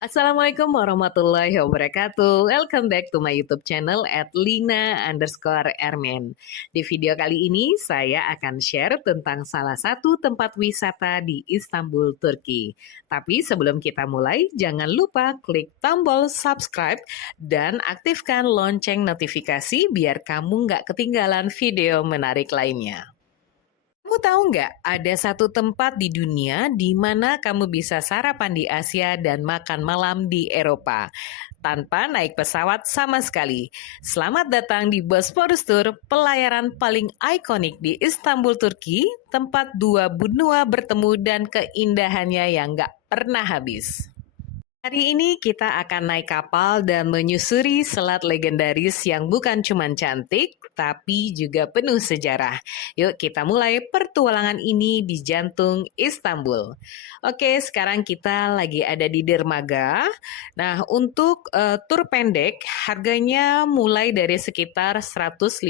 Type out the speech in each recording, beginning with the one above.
Assalamualaikum warahmatullahi wabarakatuh. Welcome back to my YouTube channel at Lina_Ermen. Di video kali ini saya akan share tentang salah satu tempat wisata di Istanbul, Turki. Tapi sebelum kita mulai, jangan lupa klik tombol subscribe dan aktifkan lonceng notifikasi biar kamu nggak ketinggalan video menarik lainnya. Kamu tahu nggak, ada satu tempat di dunia di mana kamu bisa sarapan di Asia dan makan malam di Eropa, tanpa naik pesawat sama sekali. Selamat datang di Bosporus Tour, pelayaran paling ikonik di Istanbul, Turki, tempat dua benua bertemu dan keindahannya yang nggak pernah habis. Hari ini kita akan naik kapal dan menyusuri selat legendaris yang bukan cuma cantik, tapi juga penuh sejarah. Yuk kita mulai pertualangan ini di jantung Istanbul. Oke, sekarang kita lagi ada di dermaga. Nah, untuk tur pendek, harganya mulai dari sekitar 150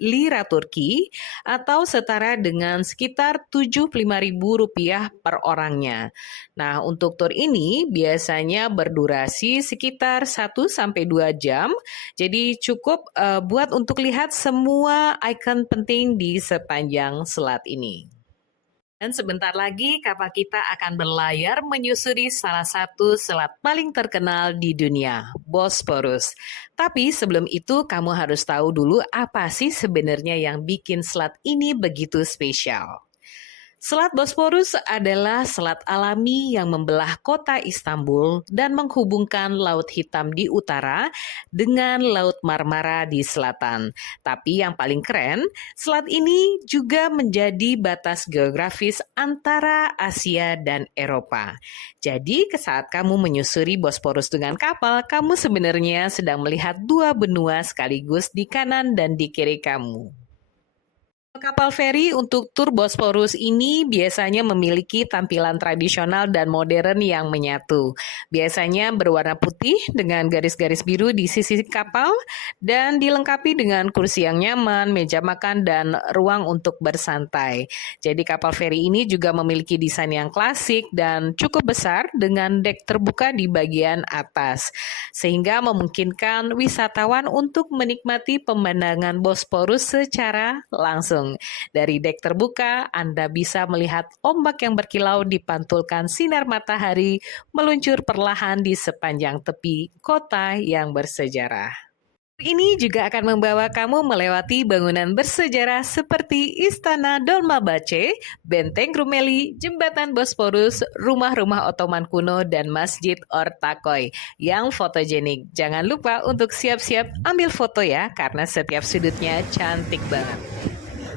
lira Turki atau setara dengan sekitar Rp75.000 per orangnya. Nah, untuk tur ini biasanya berdurasi sekitar 1 sampai 2 jam. Jadi cukup buat untuk lihat semua ikon penting di sepanjang selat ini. Dan sebentar lagi kapal kita akan berlayar menyusuri salah satu selat paling terkenal di dunia, Bosporus. Tapi sebelum itu kamu harus tahu dulu apa sih sebenarnya yang bikin selat ini begitu spesial. Selat Bosporus adalah selat alami yang membelah kota Istanbul dan menghubungkan Laut Hitam di utara dengan Laut Marmara di selatan. Tapi yang paling keren, selat ini juga menjadi batas geografis antara Asia dan Eropa. Jadi saat kamu menyusuri Bosporus dengan kapal, kamu sebenarnya sedang melihat dua benua sekaligus di kanan dan di kiri kamu. Kapal feri untuk tur Bosporus ini biasanya memiliki tampilan tradisional dan modern yang menyatu. Biasanya berwarna putih dengan garis-garis biru di sisi kapal dan dilengkapi dengan kursi yang nyaman, meja makan, dan ruang untuk bersantai. Jadi kapal feri ini juga memiliki desain yang klasik dan cukup besar dengan dek terbuka di bagian atas, sehingga memungkinkan wisatawan untuk menikmati pemandangan Bosporus secara langsung. Dari dek terbuka, Anda bisa melihat ombak yang berkilau dipantulkan sinar matahari meluncur perlahan di sepanjang tepi kota yang bersejarah. Ini juga akan membawa kamu melewati bangunan bersejarah seperti Istana Dolmabahce, Benteng Rumeli, Jembatan Bosporus, rumah-rumah Ottoman kuno, dan Masjid Ortaköy yang fotogenik. Jangan lupa untuk siap-siap ambil foto ya, karena setiap sudutnya cantik banget.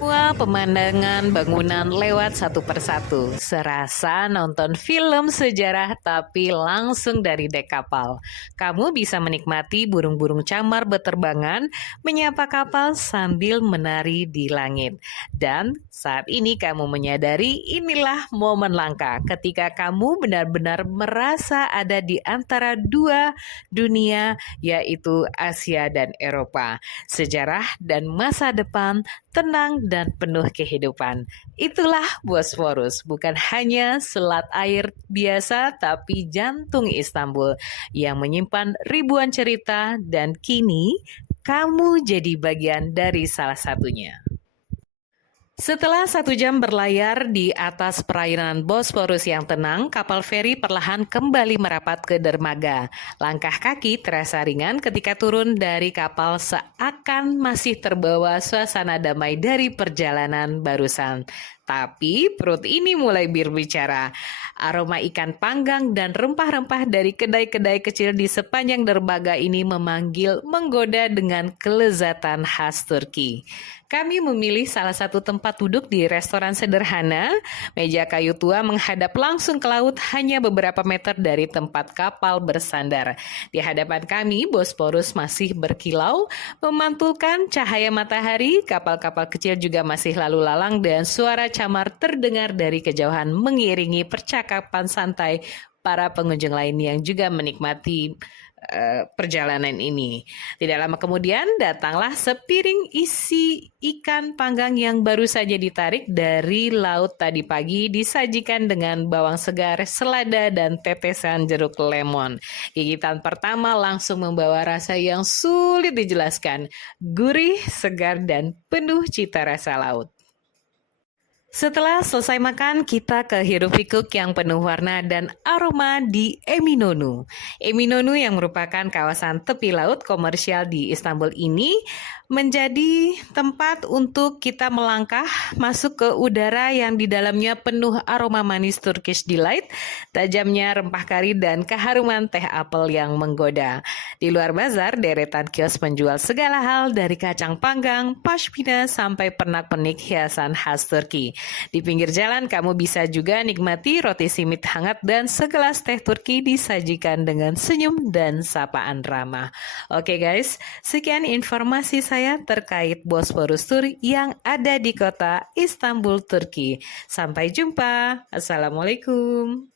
Semua pemandangan bangunan lewat satu persatu, serasa nonton film sejarah tapi langsung dari dek kapal. Kamu bisa menikmati burung-burung camar beterbangan, menyapa kapal sambil menari di langit. Dan saat ini kamu menyadari inilah momen langka ketika kamu benar-benar merasa ada di antara dua dunia, yaitu Asia dan Eropa. Sejarah dan masa depan tenang dan penuh kehidupan. Itulah Bosporus, bukan hanya selat air biasa, tapi jantung Istanbul yang menyimpan ribuan cerita, dan kini kamu jadi bagian dari salah satunya. Setelah 1 jam berlayar di atas perairan Bosporus yang tenang, kapal feri perlahan kembali merapat ke dermaga. Langkah kaki terasa ringan ketika turun dari kapal seakan masih terbawa suasana damai dari perjalanan barusan. Tapi perut ini mulai berbicara. Aroma ikan panggang dan rempah-rempah dari kedai-kedai kecil di sepanjang dermaga ini menggoda dengan kelezatan khas Turki. Kami memilih salah satu tempat duduk di restoran sederhana. Meja kayu tua menghadap langsung ke laut hanya beberapa meter dari tempat kapal bersandar. Di hadapan kami, Bosporus masih berkilau, memantulkan cahaya matahari. Kapal-kapal kecil juga masih lalu lalang dan suara camar terdengar dari kejauhan mengiringi percakapan santai para pengunjung lain yang juga menikmati perjalanan ini. Tidak lama kemudian datanglah sepiring isi ikan panggang yang baru saja ditarik dari laut tadi pagi, disajikan dengan bawang segar, selada, dan tetesan jeruk lemon. Gigitan pertama langsung membawa rasa yang sulit dijelaskan, gurih, segar, dan penuh cita rasa laut. Setelah selesai makan, kita ke hiruk-pikuk yang penuh warna dan aroma di Eminonu. Eminonu yang merupakan kawasan tepi laut komersial di Istanbul ini menjadi tempat untuk kita melangkah masuk ke udara yang di dalamnya penuh aroma manis Turkish Delight, tajamnya rempah kari, dan keharuman teh apel yang menggoda. Di luar bazar, deretan kios penjual segala hal dari kacang panggang, pashmina, sampai pernak-pernik hiasan khas Turki. Di pinggir jalan kamu bisa juga nikmati roti simit hangat dan segelas teh Turki disajikan dengan senyum dan sapaan ramah. Oke guys, sekian informasi saya terkait Bosporus Tour yang ada di kota Istanbul, Turki. Sampai jumpa. Assalamualaikum.